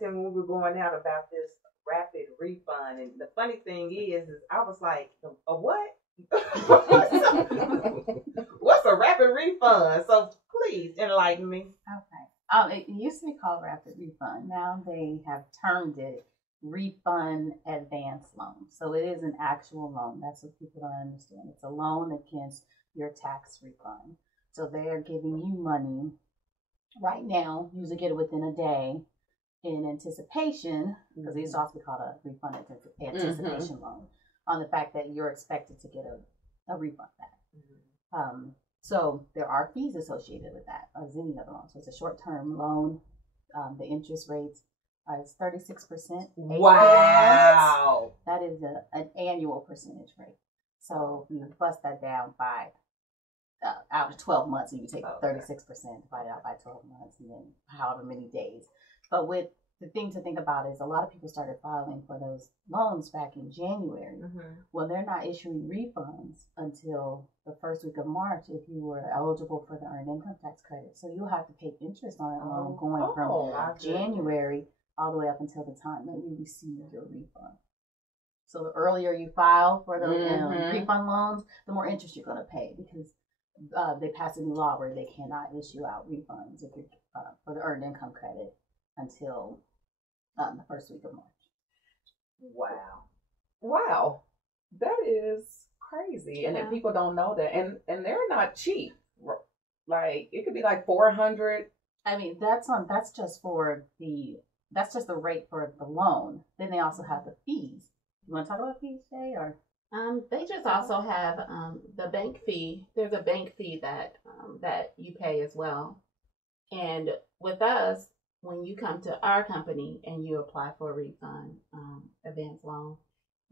asking when we were going out about this rapid refund, and the funny thing is I was like, a what? What's a rapid refund? So please enlighten me. Okay. It used to be called rapid refund. Now they have termed it refund advance loan. So it is an actual loan. That's what people don't understand. It's a loan against your tax refund. So they are giving you money right now. Usually get it within a day in anticipation, because it used to also be called a refund anticipation loan, on the fact that you're expected to get a refund back. So there are fees associated with that, as any other loan. So it's a short-term loan. The interest rates is 36%. Wow. That is an annual percentage rate. So you bust that down by out of 12 months, and you take 36%, divide it out by 12 months, and then however many days. But with the thing to think about is a lot of people started filing for those loans back in January. Well, they're not issuing refunds until the first week of March if you were eligible for the earned income tax credit. So you'll have to pay interest on that loan going from January all the way up until the time that you receive your refund. So the earlier you file for those refund loans, the more interest you're going to pay, because they passed a new law where they cannot issue out refunds if you're, for the earned income credit until the first week of March. Wow, that is crazy, and then people don't know that, and they're not cheap. Like it could be like $400. I mean, that's just the rate for the loan. Then they also have the fees. You want to talk about fees, Jay, or? They just also have the bank fee. There's a bank fee that you pay as well. And with us, when you come to our company and you apply for a refund advance loan,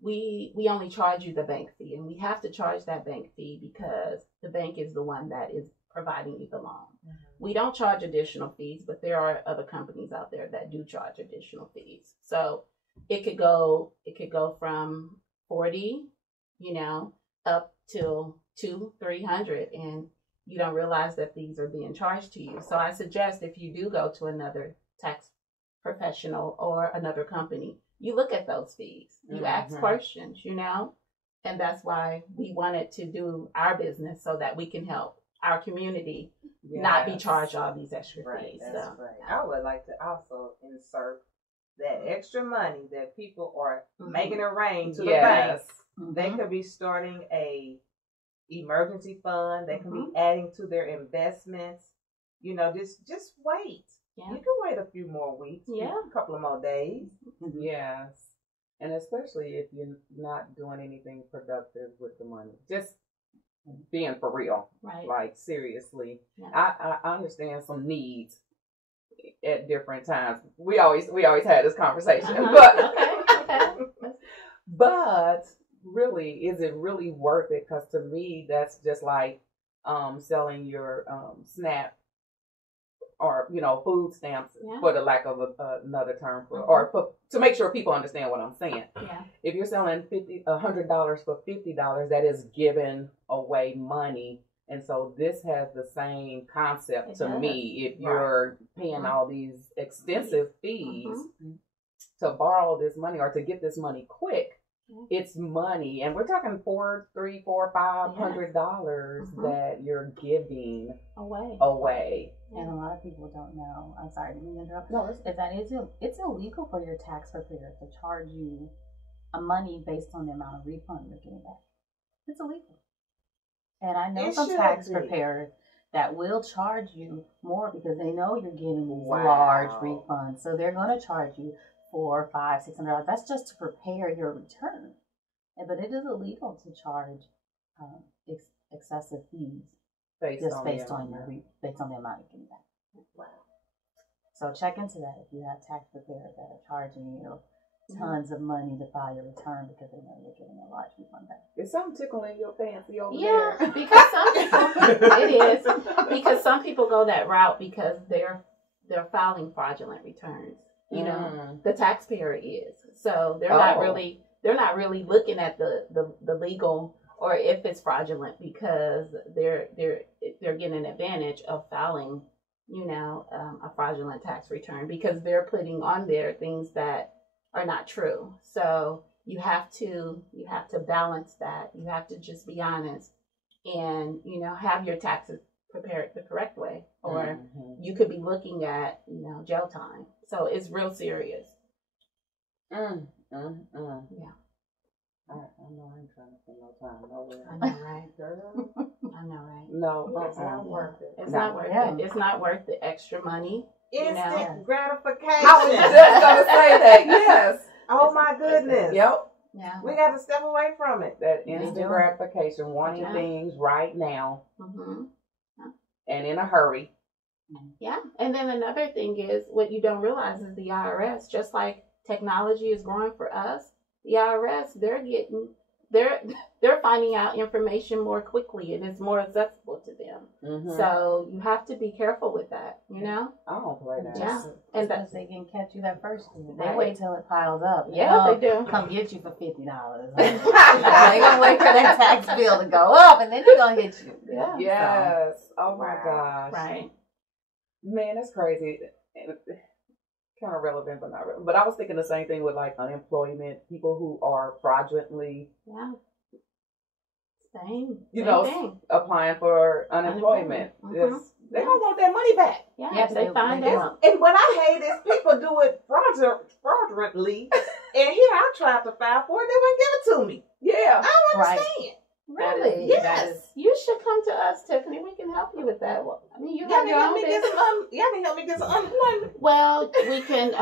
we only charge you the bank fee, and we have to charge that bank fee because the bank is the one that is providing you the loan. We don't charge additional fees, but there are other companies out there that do charge additional fees. So it could go from 40, up till 200-300, and you don't realize that these are being charged to you. So I suggest if you do go to another tax professional or another company, you look at those fees. You ask questions, and that's why we wanted to do our business, so that we can help our community not be charged all these extra fees. That's right. I would like to also insert that extra money that people are making it rain to the banks. They could be starting a emergency fund. They can be adding to their investments. Just wait. You can wait a few more weeks, a couple of more days. Yes. And especially if you're not doing anything productive with the money. Just being for real. Right. Like, seriously. Yeah. I understand some needs at different times. We always had this conversation. But really, is it really worth it? Because to me, that's just like selling your SNAP or food stamps, for the lack of another term, to make sure people understand what I'm saying. If you're selling $100 for $50, that is giving away money. And so this has the same concept to me. If you're paying all these extensive fees to borrow this money or to get this money quick, it's money, and we're talking $500 that you're giving away. And a lot of people don't know. I'm sorry, didn't mean to interrupt. No, it's illegal for your tax preparer to charge you a money based on the amount of refund you're getting back. It's illegal. And I know some tax preparers that will charge you more because they know you're getting these large refunds, so they're going to charge you $400, $500, $600. That's just to prepare your return. But it is illegal to charge excessive fees based on the amount you're getting back. Wow. So check into that if you have tax preparers that are charging you tons of money to file your return because they know you're getting a large refund back. Is something tickling your fancy over there? Yeah, because some people it is because some people go that route because they're filing fraudulent returns. The taxpayer is. So they're not really looking at the legal or if it's fraudulent because they're getting an advantage of filing a fraudulent tax return, because they're putting on there things that are not true. So you have to balance that. You have to just be honest and, have your taxes prepared the correct way, or you could be looking at, jail time. So it's real serious. Yeah. I know I ain't trying to spend no time nowhere. I know, right? Girl. I know, right? No, It's not worth it. It's not worth it. It's not worth the extra money. Instant gratification. I was just gonna say that. Yes. Oh my goodness. Yep. Yeah. We got to step away from it. That instant gratification, wanting things right now, and in a hurry. Yeah. And then another thing is, what you don't realize is the IRS, just like technology is growing for us, the IRS, they're finding out information more quickly, and it's more accessible to them. So you have to be careful with that, I don't play that. Yeah. And because they can catch you that first year. They wait till it piles up. Yeah, they do. Come get you for $50. They gonna wait for that tax bill to go up, and then they're gonna hit you. Yeah. Yes. Oh my gosh. Right. Man, that's crazy. Kind of relevant, but not relevant. But I was thinking the same thing with like unemployment, people who are fraudulently, Same thing. applying for unemployment. They don't want that money back. Yes, they find out. And what I hate is people do it fraudulently, and here I tried to file for it, they wouldn't give it to me. Yeah. I don't understand. Really? Yes. You should come to us, Tiffany. We can help you with that. I mean, you Y'all have your own business. Y'all can help me get some unemployment. Well, we can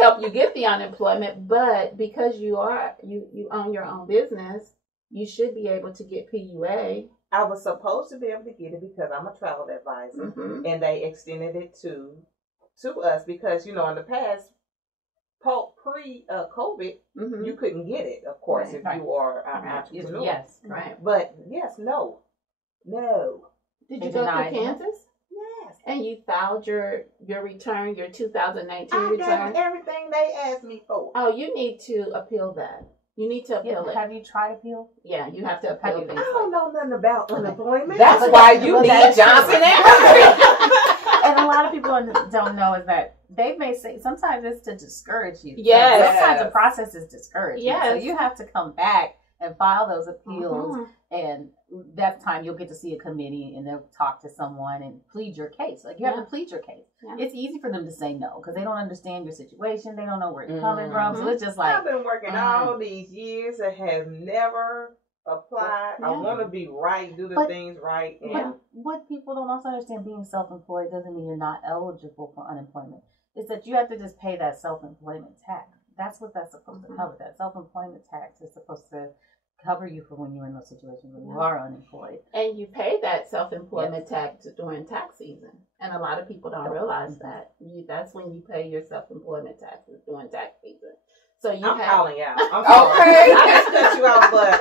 help you get the unemployment, but because you own your own business, you should be able to get PUA. I was supposed to be able to get it because I'm a travel advisor, and they extended it to us because in the past, pre-COVID, you couldn't get it, of course, if you are an entrepreneur. Yes, right. But yes, no. Did you go through Kansas? Yes. And you filed your return, your 2019 I return? gave them everything they asked me for. Oh, you need to appeal that. You need to appeal it. Have you tried appeal? Yeah, you have to appeal it. I don't know nothing about unemployment. That's why you need Johnson and And a lot of people don't know is that they may say sometimes it's to discourage you. Yes. Sometimes the process is discouraging. Yes. So you have to come back and file those appeals, and that time you'll get to see a committee and they'll talk to someone and plead your case. Like you have to plead your case. Yeah. It's easy for them to say no because they don't understand your situation. They don't know where it's coming from. So it's just like I've been working all these years and have never applied. I want to be right, do the things right. But what people don't also understand, being self-employed doesn't mean you're not eligible for unemployment. It's that you have to just pay that self-employment tax. That's what that's supposed to cover. That self-employment tax is supposed to cover you for when you're in those situations when you are unemployed. And you pay that self-employment tax during tax season. And a lot of people don't realize that. That's when you pay your self-employment taxes during tax season. So I'm calling out. I'm sorry. Okay. I just cut you out, but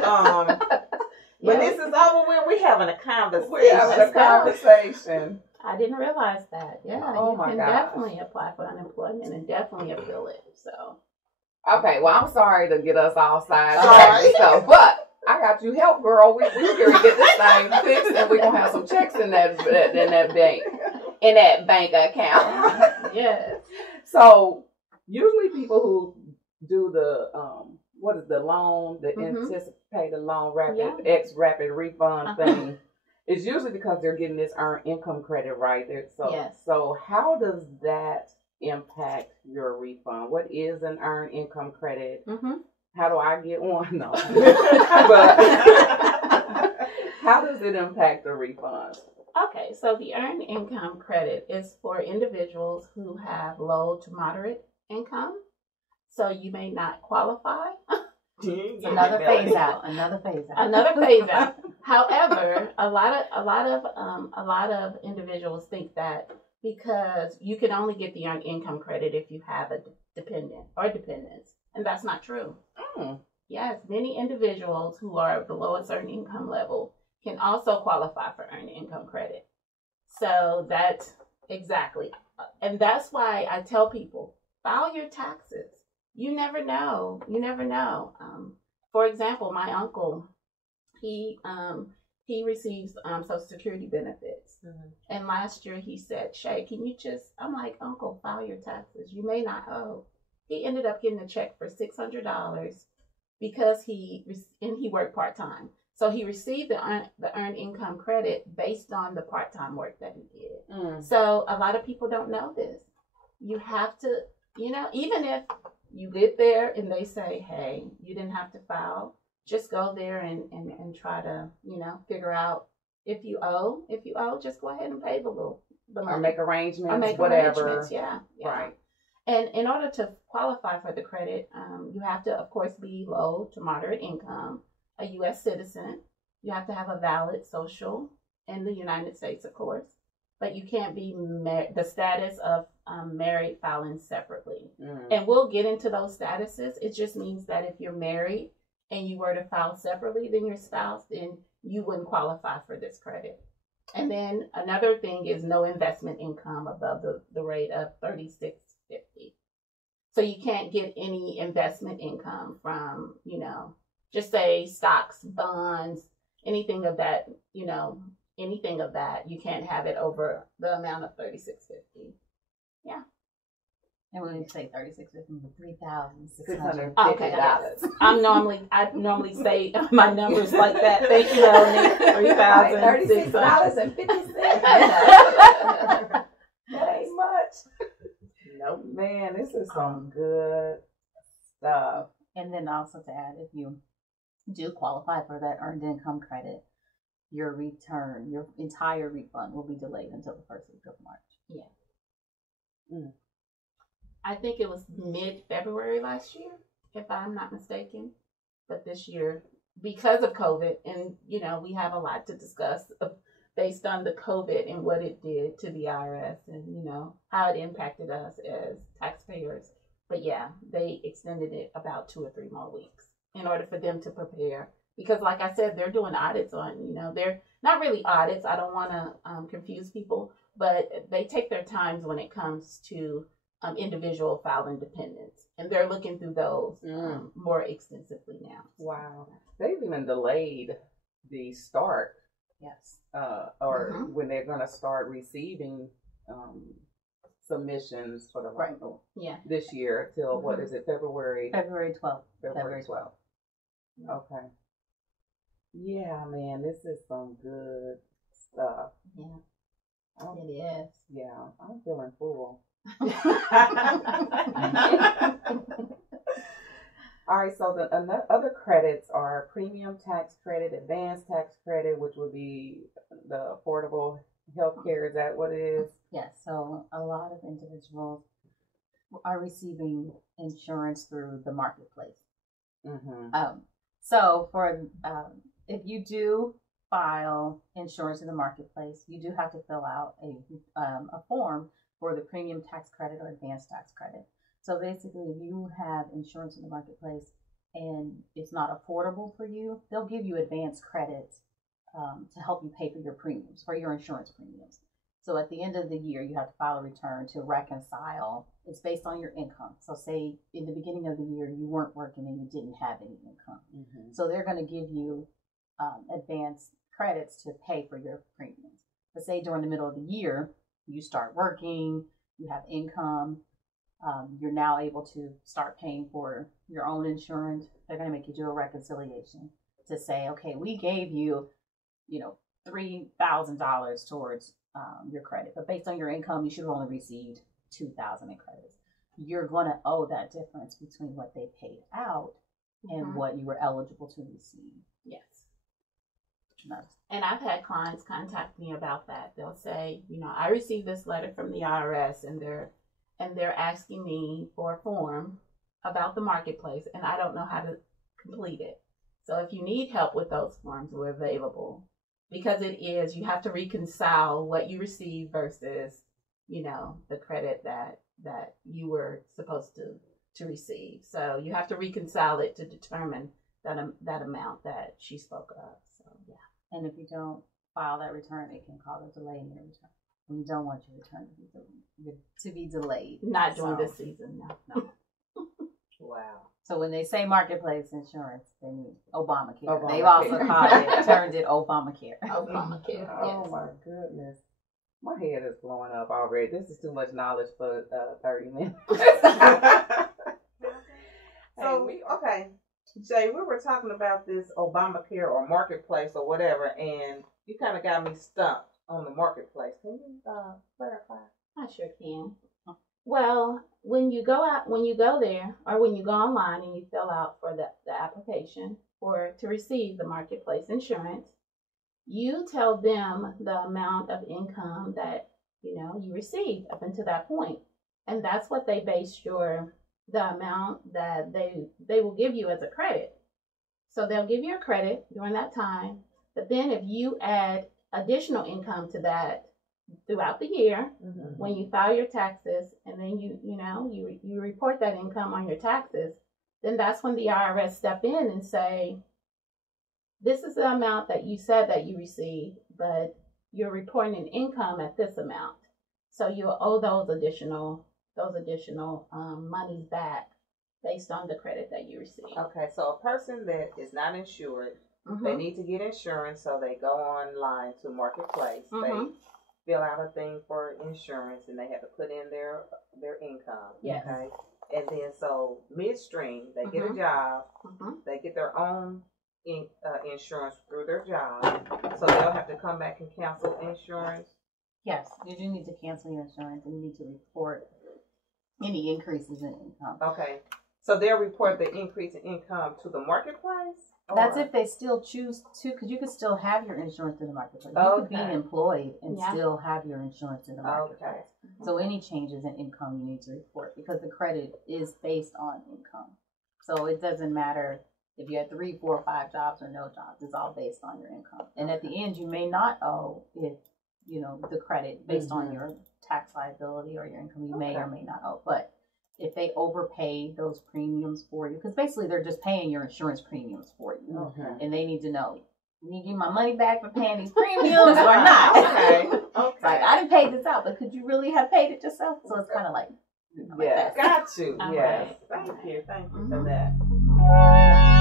when this is over with, we're having a conversation. We're having a conversation. I didn't realize that. Yeah, you can definitely apply for unemployment and definitely appeal it. So. Okay, well, I'm sorry to get us all sidetracked, but I got you help, girl. We're here to get this thing fixed, and we're gonna have some checks in that bank account. Yes. So usually people who do the loan, the anticipated loan rapid refund thing, is usually because they're getting this earned income credit right there. So how does that impact your refund? What is an earned income credit? How do I get one? No. But how does it impact the refund? Okay, so the earned income credit is for individuals who have low to moderate income. So you may not qualify. Another phase out. However, a lot of individuals think that because you can only get the earned income credit if you have a dependent or dependents, and that's not true. Yes, many individuals who are below a certain income level can also qualify for earned income credit. So that's exactly, and that's why I tell people, file your taxes. You never know. For example, my uncle, he receives Social Security benefits. Mm-hmm. And last year he said, Shay, can you I'm like, Uncle, file your taxes. You may not owe. He ended up getting a check for $600 because he worked part-time. So he received the earned income credit based on the part-time work that he did. Mm. So a lot of people don't know this. You have to, even if you get there and they say, hey, you didn't have to file, just go there and try to, figure out if you owe, just go ahead and pay the money. Or make arrangements, whatever. Yeah. Right. And in order to qualify for the credit, you have to, of course, be low to moderate income, a U.S. citizen. You have to have a valid social in the United States, of course. But you can't be the status of married filing separately. Mm. And we'll get into those statuses. It just means that if you're married and you were to file separately than your spouse, then you wouldn't qualify for this credit. And then another thing is no investment income above the rate of $36.50. So you can't get any investment income from, just say stocks, bonds, anything of that, anything of that. You can't have it over the amount of $36.50. Yeah. And when you say $36.50, $3,650. Okay, yes. I normally say my numbers like that. Thank you, Melanie. $36.50. That ain't much. Nope. Man, this is some good stuff. And then also to add, if you do qualify for that earned income credit, your entire refund will be delayed until the 1st week of March. Yeah. Mm. I think it was mid-February last year, if I'm not mistaken. But this year, because of COVID, and, we have a lot to discuss based on the COVID and what it did to the IRS and, how it impacted us as taxpayers. But yeah, they extended it about 2 or 3 more weeks in order for them to prepare. Because like I said, they're doing audits on, they're not really audits. I don't want to confuse people, but they take their times when it comes to individual filing dependents. And they're looking through those more extensively now. Wow. They've even delayed the start. Yes. When they're going to start receiving submissions for the this year till what is it, February 12th. February 12th. Okay. Yeah, man, this is some good stuff. Yeah. It is. Yeah, I'm feeling full. All right, so the other credits are premium tax credit, advanced tax credit, which would be the affordable health care. Is that what it is? Yes. So a lot of individuals are receiving insurance through the marketplace. Mm-hmm. So for if you do file insurance in the marketplace, you do have to fill out a form for the premium tax credit or advanced tax credit. So basically, if you have insurance in the marketplace and it's not affordable for you, they'll give you advanced credits to help you pay for your premiums, for your insurance premiums. So at the end of the year, you have to file a return to reconcile. It's based on your income. So say in the beginning of the year, you weren't working and you didn't have any income. Mm-hmm. So they're going to give you advanced credits to pay for your premiums. But say during the middle of the year, you start working, you have income, you're now able to start paying for your own insurance. They're going to make you do a reconciliation to say, okay, we gave you, $3,000 towards your credit, but based on your income, you should have only received $2,000 in credits. You're going to owe that difference between what they paid out and what you were eligible to receive. Yes. And I've had clients contact me about that. They'll say, I received this letter from the IRS and they're asking me for a form about the marketplace and I don't know how to complete it. So if you need help with those forms, we're available, because you have to reconcile what you receive versus, the credit that you were supposed to receive. So you have to reconcile it to determine that amount that she spoke of. So yeah. And if you don't file that return, it can cause a delay in your return. And you don't want your return to be delayed. Not during this season, no. Wow. So when they say marketplace insurance, they mean Obamacare. They've also turned it Obamacare. Obamacare. Oh my goodness. My head is blowing up already. This is too much knowledge for 30 minutes. So, okay, Jay, we were talking about this Obamacare or marketplace or whatever, and you kind of got me stumped on the marketplace. Can you clarify? I sure can. Well, when you go there, or when you go online and you fill out for the application to receive the marketplace insurance, you tell them the amount of income that you received up until that point, and that's what they base the amount that they will give you as a credit. So they'll give you a credit during that time, but then if you add additional income to that throughout the year, when you file your taxes, and then you report that income on your taxes, then that's when the IRS step in and say, this is the amount that you said that you received, but you're reporting an income at this amount, so you'll owe those additional monies back based on the credit that you received. Okay, so a person that is not insured, they need to get insurance, so they go online to Marketplace. They fill out a thing for insurance, and they have to put in their income. Yes. Okay, and then so midstream, they get a job. They get their own insurance through their job, so they'll have to come back and cancel insurance. Yes, you do need to cancel your insurance, and you need to report any increases in income. Okay, so they'll report the increase in income to the marketplace? That's if they still choose to, because you could still have your insurance in the marketplace. You could be employed and still have your insurance in the marketplace. So any changes in income you need to report, because the credit is based on income. So it doesn't matter if you had 3, 4, 5 jobs or no jobs. It's all based on your income. And at the end, you may not owe the credit based on your tax liability or your income. You may or may not owe. But if they overpay those premiums for you, because basically they're just paying your insurance premiums for you, and they need to know, you need to give my money back for paying these premiums or not. Like, I didn't pay this out, but could you really have paid it yourself? So it's kind of like, got you. Yes. Thank you for that.